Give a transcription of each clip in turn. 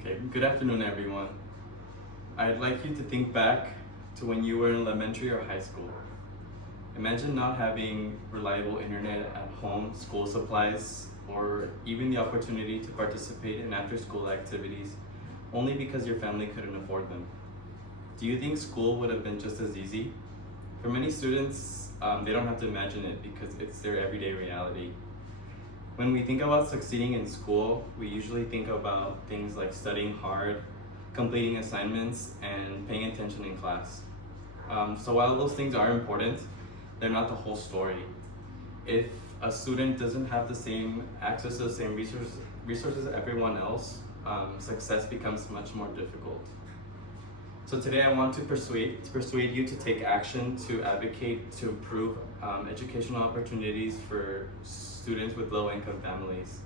Okay, good afternoon, everyone. I'd like you to think back to when you were in elementary or high school. Imagine not having reliable internet at home, school supplies, or even the opportunity to participate in after-school activities only because your family couldn't afford them. Do you think school would have been just as easy? For many students, they don't have to imagine it because it's their everyday reality. When we think about succeeding in school, we usually think about things like studying hard, completing assignments, and paying attention in class. So while those things are important, they're not the whole story. If a student doesn't have the same access to the same resources as everyone else, success becomes much more difficult. So today I want to persuade you to take action to advocate to improve educational opportunities for students with low-income families.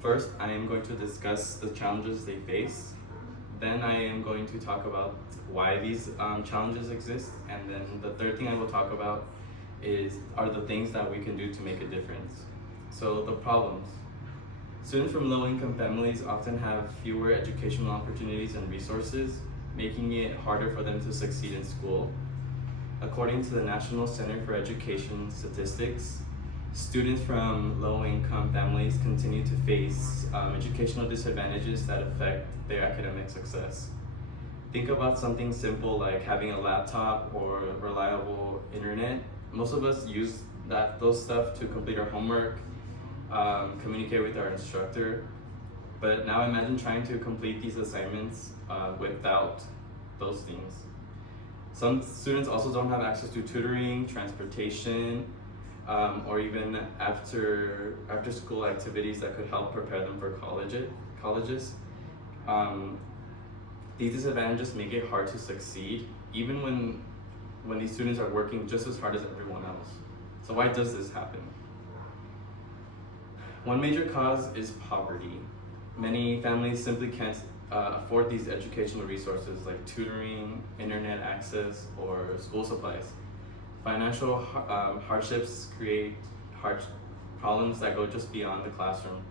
First, I am going to discuss the challenges they face. Then I am going to talk about why these challenges exist. And then the third thing I will talk about are the things that we can do to make a difference. So the problems. Students from low-income families often have fewer educational opportunities and resources, making it harder for them to succeed in school. According to the National Center for Education Statistics, students from low-income families continue to face educational disadvantages that affect their academic success. Think about something simple like having a laptop or reliable internet. Most of us use those stuff to complete our homework, communicate with our instructor. But now imagine trying to complete these assignments without those things. Some students also don't have access to tutoring, transportation, or even after school activities that could help prepare them for colleges. These disadvantages make it hard to succeed, even when these students are working just as hard as everyone else. So why does this happen? One major cause is poverty. Many families simply can't afford these educational resources like tutoring, internet access, or school supplies. Financial hardships create problems that go just beyond the classroom.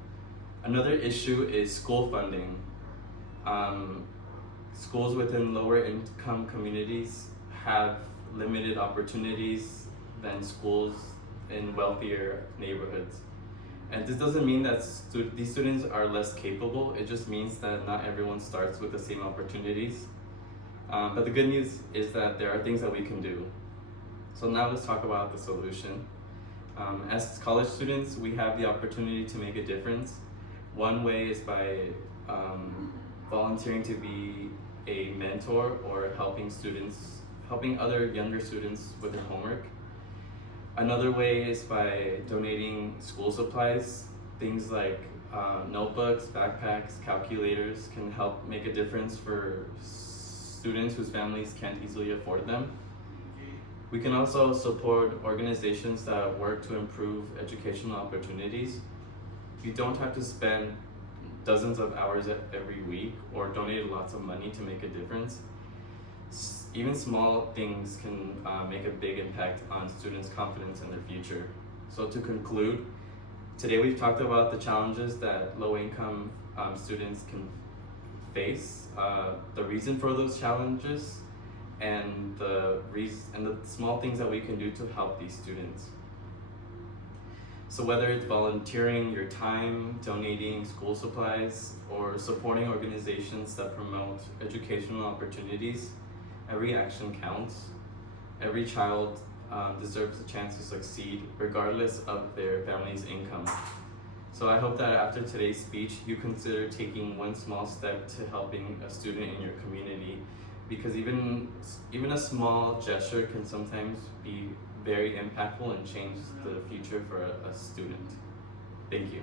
Another issue is school funding. Schools within lower income communities have limited opportunities than schools in wealthier neighborhoods. And this doesn't mean that these students are less capable, it just means that not everyone starts with the same opportunities. But the good news is that there are things that we can do. So now let's talk about the solution. As college students, we have the opportunity to make a difference. One way is by volunteering to be a mentor or helping other younger students with their homework. Another way is by donating school supplies. Things like notebooks, backpacks, calculators can help make a difference for students whose families can't easily afford them. We can also support organizations that work to improve educational opportunities. You don't have to spend dozens of hours every week or donate lots of money to make a difference. Even small things can make a big impact on students' confidence in their future. So to conclude, today we've talked about the challenges that low-income students can face, the reason for those challenges, and the small things that we can do to help these students. So whether it's volunteering your time, donating school supplies, or supporting organizations that promote educational opportunities, every action counts. Every child deserves a chance to succeed regardless of their family's income. So I hope that after today's speech, you consider taking one small step to helping a student in your community, because even a small gesture can sometimes be very impactful and change the future for a student. Thank you.